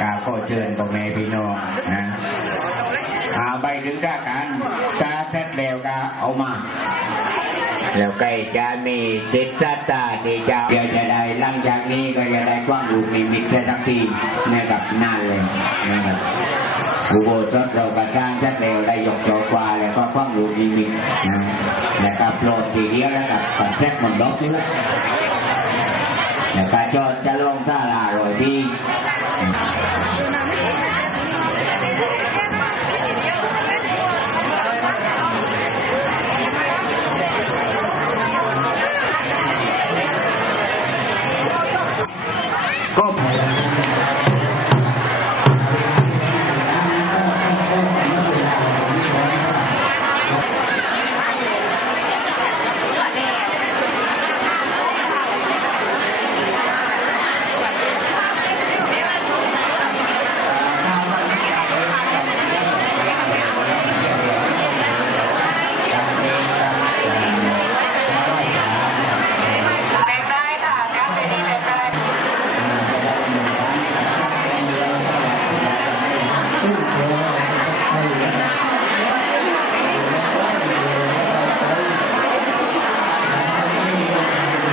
กาก็เชิญพ่อแม่พี่น้องนะอาใบถึงถ้าการตาเสร็จแล้วก็เอามา แล้วใกล้จะมีติดตาตาที่จะเดี๋ยวจะได้หลังจากนี้ก็จะได้ความรู้มีมิตรสักทีนะครับนานเลยนะครับอุโบสถเราประทานชัดเร็วได้ยกจอกว่าแล้วก็ความรู้มีมิตรนะนะครับโปรดทีเดียวแล้วกับสันเซ็ตมันดอกนี่ละ ကကြောစလုံးစားလာတော့ဒီ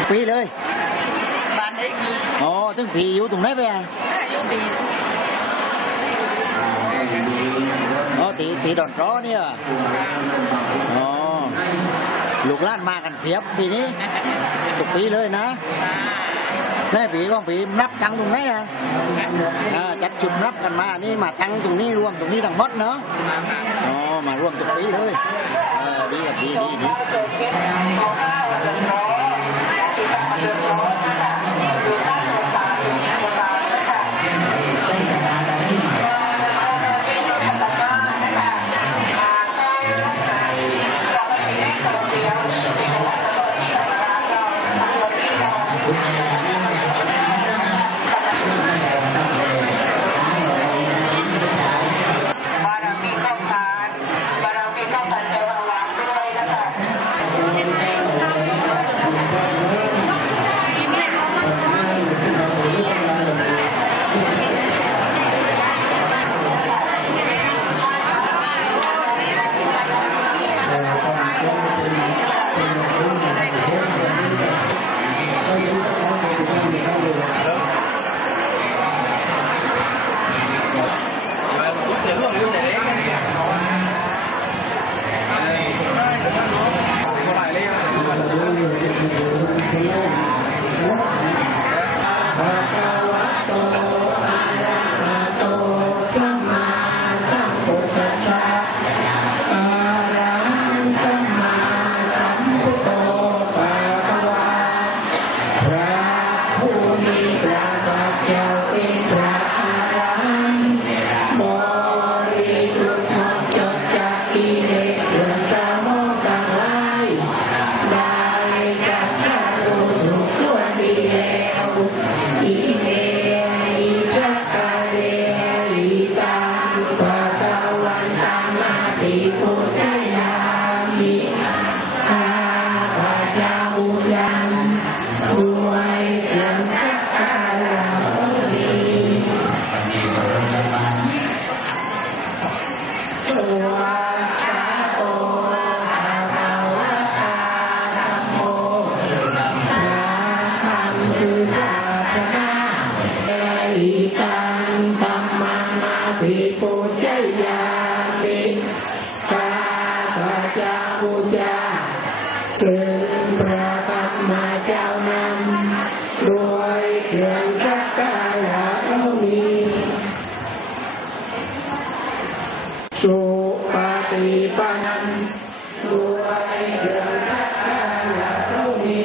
ปีเลยบ้านเด็กคืออ๋อถึงผี หนไปอะโยมดีอ๋อตีตีดอนร้อเนี่ยอ๋อลูกล้านมากันเพียบปีนี้ทุกปีเลยนะ แม่ปีก็ปีนับตังตรงไหนอะจัดชุดนับกันมานี่มาตังตรงนี้รวมตรงนี้ทั้งหมดเนาะอ๋อมารวมทุกปีเลยเออดีครับดีดีดีบ ภิ ซึ่งพระธรรมเจ้านั้นด้วยเครื่องสักการะเรามีสุปฏิปันนด้วยเครื่องสักการะเรามี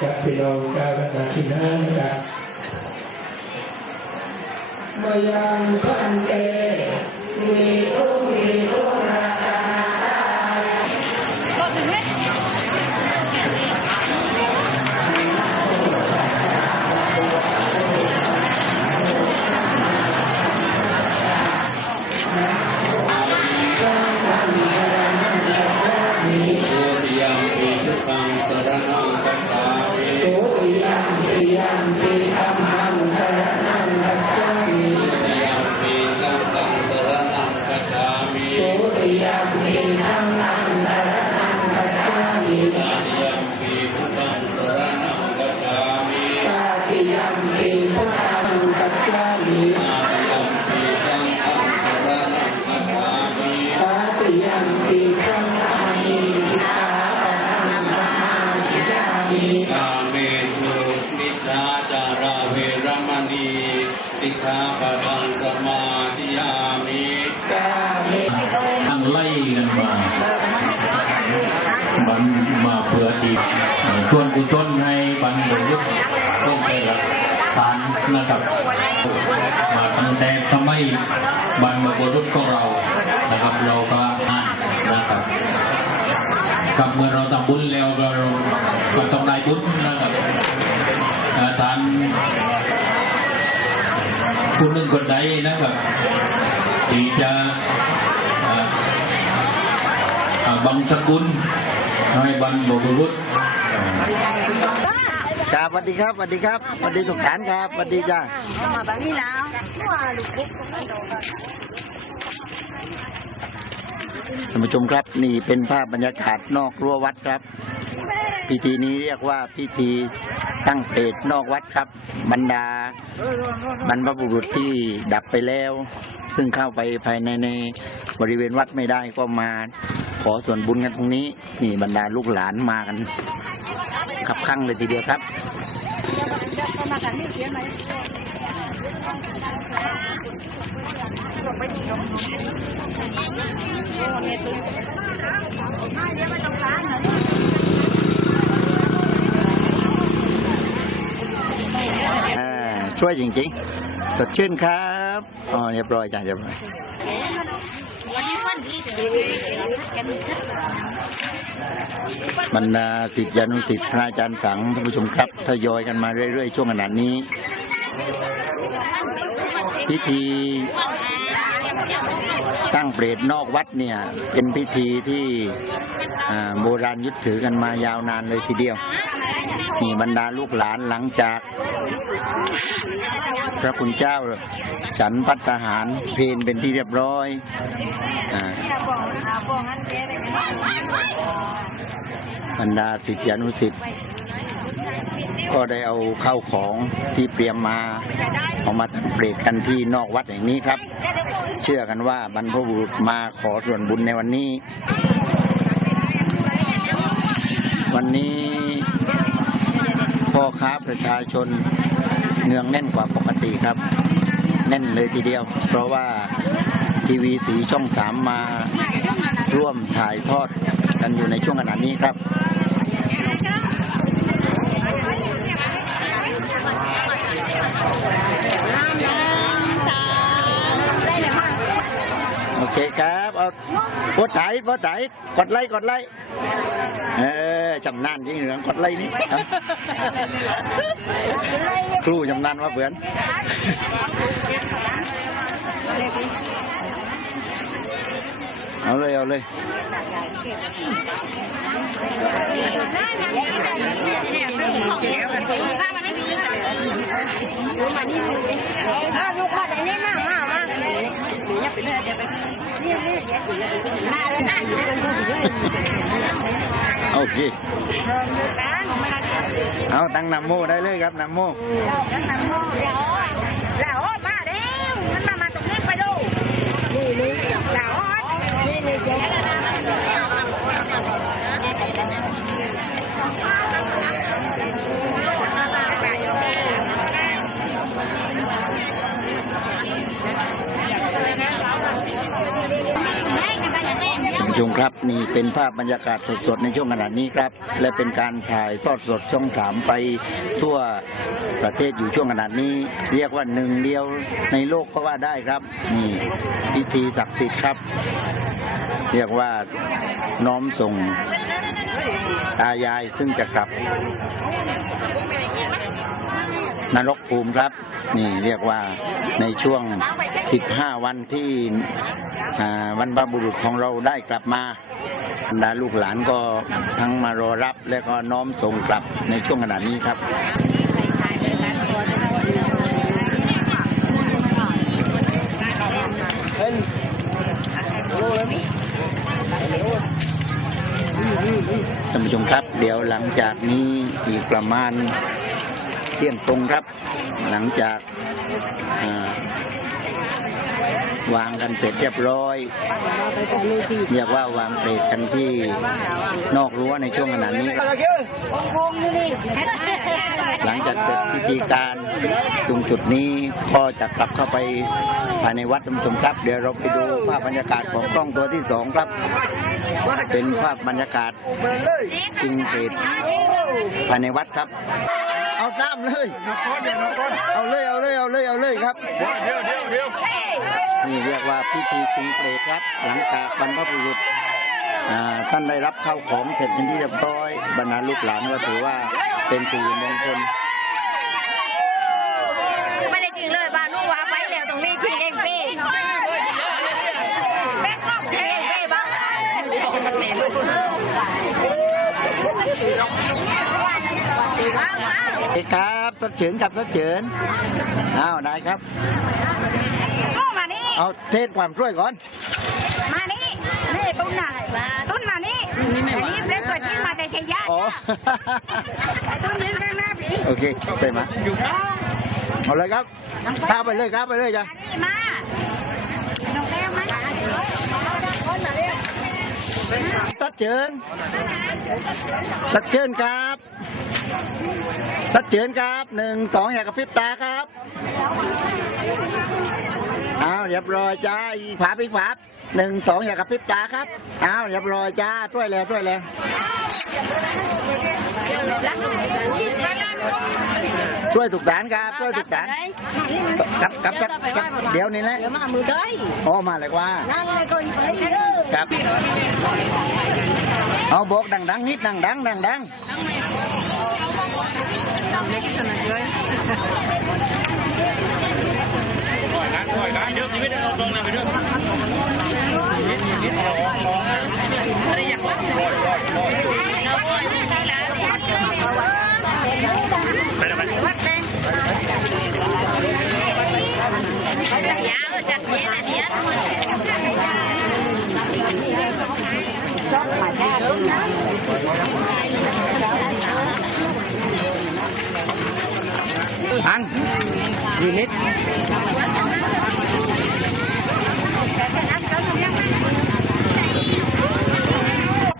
กับพี่น้องชาวบ้านที่นั่นนะครับมายังพันเต Amen. สิกขาปะทังสมาธิยามิทั้งไล่กันมาบันมาเพื่อที่ชวนกุศลให้บันบรรลุต้องไปรับทานนะครับ มาตั้งแต่สมัยบรรพบุรุษของเรานะครับ เราก็อ่านนะครับกับเมื่อเราทำบุญแล้วเราก็ต้องได้บุญนะครับอาจารย์ ผู้หนึ่งคนใดนะครับที่จะบังสกุลให้บรรพบุรุษครับสวัสดีครับสวัสดีครับสวัสดีทุกท่านครับสวัสดีจ้าท่านผู้ชมครับนี่เป็นภาพบรรยากาศนอกรั้ววัดครับ พิธีนี้เรียกว่าพิธีตั้งเปรตนอกวัดครับ บรรดา บรรพบุรุษที่ดับไปแล้ว ซึ่งเข้าไปภายในในบริเวณวัดไม่ได้ก็มาขอส่วนบุญกันตรงนี้ นี่บรรดาลูกหลานมากันขับข้างเลยทีเดียวครับอ่า ช่วยจริงๆสดชื่นครับอ๋อเรียบร้อยจ้ะเรียบร้อยบรรดาศิษยานุศิษย์พระอาจารย์สังท่านผู้ชมครับทยอยกันมาเรื่อยๆ ช่วงขนาดนี้ พิธีตั้งเปรตนอกวัดเนี่ย เป็นพิธีที่โบราณยึดถือกันมายาวนานเลยทีเดียว นี่บรรดาลูกหลานหลังจาก พระคุณเจ้า ฉันพัฒหารเพนเป็นที่เรียบร้อยอาบรรดาศิษยานุศิษย์ก็ได้เอาเข้าวของที่เตรียมมาเอามาเปรตกันที่นอกวัดแห่งนี้ครับ เชื่อกันว่าบรรพบุรุษมาขอส่วนบุญในวันนี้ วันนี้ พ่อค้าประชาชนเนืองแน่นกว่าปกติครับ แน่นเลยทีเดียว เพราะว่าทีวีสีช่องสามมาร่วมถ่ายทอดกันอยู่ในช่วงขณะนี้ครับ ครับเอากดไถ่กดไถ่กดไลค์กดไลค์เออจำนานจริงเหลืองกดไลค์นี่ครูจำนานว่าเพื่อนเอาเลยเอาเลย โอเค เอาตั้งนำโมได้เลยครับนำโมแล้วมาเด้วมันมามาตรงนี้ไปดูนี่นี่แล้วนี่นี่เจ๊ ท่าน ผู้ชมครับนี่เป็นภาพบรรยากาศสดๆในช่วงขณะนี้ครับ และเป็นการถ่ายทอดสดช่องสามไปทั่วประเทศอยู่ช่วงขณะนี้ เรียกว่าหนึ่งเดียวในโลกก็ว่าได้ครับนี่พิธีศักดิ์สิทธิ์ครับ เรียกว่าน้อมส่งตายายซึ่งจะกลับ นรกภูมิครับ นี่เรียกว่าในช่วง 15 วันที่วันบรรบุรุษของเราได้กลับมาบรรดาลูกหลานก็ทั้งมารอรับ และก็น้อมส่งกลับในช่วงขณะนี้ครับท่านผู้ชมครับ เดี๋ยวหลังจากนี้อีกประมาณ เที่ยงตรงครับ หลังจากวางกันเสร็จเรียบร้อยเรียกว่าวางเปรตกันที่นอกรั้วในช่วงขณะนี้ หลังจากเสร็จพิธีการตรงจุดนี้ก็จะกลับเข้าไปภายในวัดท่านผู้ชมครับ เดี๋ยวเราไปดูภาพบรรยากาศของกล้องตัวที่สองครับ เป็นภาพบรรยากาศชิงเปรตภายในวัดครับ เอาตามเลยเอาเลยเอาเลยเอาเลยเอาเลยครับนี่เรียกว่าพิธีชิงเปรตครับ หลังจากบรรพบุรุษอ่าท่านได้รับข้าวของเสร็จเป็นที่เรียบร้อยบรรดาลูกหลานก็ถือว่าเป็นสิริมงคลไม่ได้จริงเลยบ้านลูกว่าไปแล้วตรงนี้จริงเองพี่จริงเองพี่บ้าง ว้าวว้าวเอกครับสัดเฉินครับสัดเฉินอ้าวได้ครับมานี่เอาเทศความช่วยก่อน มานี่นี่ตุ้นน่ะตุ้นมานี่อันนี้เป็นตัวจริงมาแต่ชัยยะอ๋อไอ้ตุ้นนี่ข้างหน้าพี่โอเคเต็มมาเอาเลยครับข้าไปเลยครับไปเลยจ้ะอันนี้มาน้องแก้วมาคนมาเรียก สัดเฉินสัดเฉินครับสัดเฉินครับหนึ่งสองอย่ากระพริบตาครับอ้าวเรียบร้อยจ้าอีฝาปีฝาหนึ่งสองอย่ากระพริบตาครับอ้าวเรียบร้อยจ้าช่วยแล้วช่วยแล้ว ช่วยถูกฐานครับช่วยถูกฐานกับกับกับกับเดี๋ยวนี้แหละเดี๋ยวมามือได้อ๋อมาเลยว่านั่งเลยคนไปเด้อครับเอาบอกดังๆนิดดังดังดังดัง อันอยู่นิด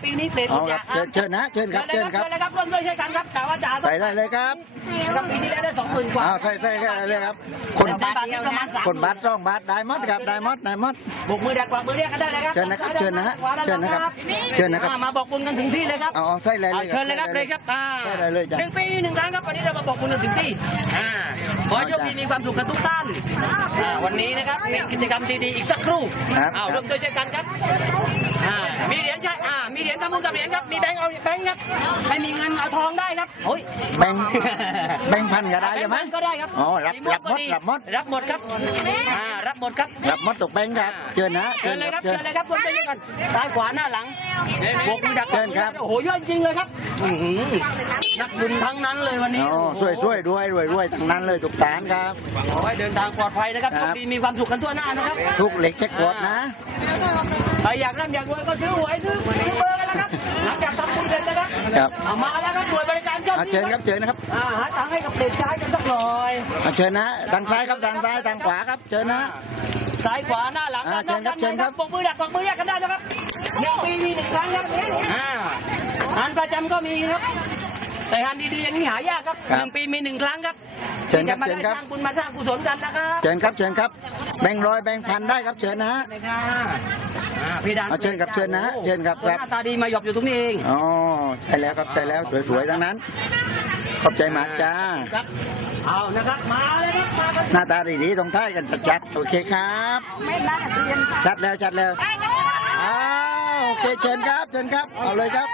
ปีนี้เสร็จเอาครับเชิญเชิญนะเชิญครับเชิญครับ เลยครับร่วมด้วยช่วยกันครับกล่าวว่าจะใส่ได้เลยครับ ครับปีที่แล้วได้สองหมื่นกว่าเอาใส่ใส่ได้เลยครับ คนบาทเดียวนะคนบาทสองบาทได้หมดครับได้หมดได้หมดบกมือแดกกวักมือเรียกกันได้เลยครับเชิญนะครับเชิญนะฮะเชิญนะครับเชิญนะครับอ่ามาบอกบุญกันถึงที่เลยครับเอาเอาใส่เลยอ่าเลยเชิญเลยครับเลยครับอ่าใส่เลยเลยจ้ะหนึ่งปีหนึ่งครั้งครับวันนี้เรามาบอกบุญกันถึงที่อ่าขอให้โชคดีมีความสุขกันทุกท่านอ่าวันนี้นะครับมีกิจกรรมดีๆอีกสักครู่ครับเอาร่วมด้วยช่วยกันครับอ่ามีเหรียญใช่อ่ามีเหรียญทำบุญกับเหรียญครับมีแบงค์เอาแบงค์ครับไม่มีเงินเอาทองได้ครับโอ้ยแบ่งแบ่งพันก็ได้ใช่ไหมแบงค์ก็ได้ครับอ๋อรับมีรับหมดก็รับหมดรับหมดครับอ่ารับหมดครับรับหมดตกแบงค์ครับเชิญนะเชิญเลยครับเชิเชิญญเลยครับรวมตัวกันซ้ายขวาหน้าหลังบกมือดักเชิญครับโอ้โหเยอะจริงเลยครับอื้อหือนักบุญทั้งนั้นเลยวันนี้อ๋อช่วยช่วยด้วยรวยรวยทั้งนั้นเลยทุกฐานครับขอให้เดินทางปลอดภัยนะครับคโชรับคดีมีความสุขกันทั่วหน้านะครับทุกเหล็กเช็คกดนะใครอยากร่ำอยากรวยก็ซื้อหวยซื้อซื้อเบอร์กันนะครับหลังจากทำบุญเสร็จนะครับครับเอามาแล้วครับหน่วยบ ริการเจ้าหเอาน้าที่เชิญครับเชิญนะครับอ่าหาตังค์ให้กับเด็กชายกันสักหน่อยเอาเชิญนะทางซ้ายครับทางซ้ายทางขวาครับเชิญนะ ซ้ายขวาหน้าหลังอ่าด้านนอกเชิด้าญนครับในครับบกมือดักบกมือแยกกันได้นะครับหนึ่งปีมีหนึ่งครั้งครับอ่างานประจำก็มีครับ แต่งานดีๆอย่างนี้หายากครับหนึ่งปีมีหนึ่งครั้งครับเชิญครับที่เชิญจะครับมาได้สร้างบุญมาสร้างกุศลกันนะครับเชิญครับเชิญครับ แบ่งค์ร้อยแบ่งค์พันได้ครับเชิญนะฮะ เลยค่ะ เพดานเอาเชิญครับเชิญนะเชิญครับครับหน้าตาดีมาหยอบอยู่ตรงนี้เองอ๋อใช่แล้วครับใช่แล้วสวยๆทั้งนั้นขอบใจมากจ้าเอานะครับมาเลยครับหน้าตาดีๆตรงท้ายกันชัดๆโอเคครับชัดแล้วชัดแล้วอ้าวโอเคเชิญครับเชิญครับเอาเลยครับ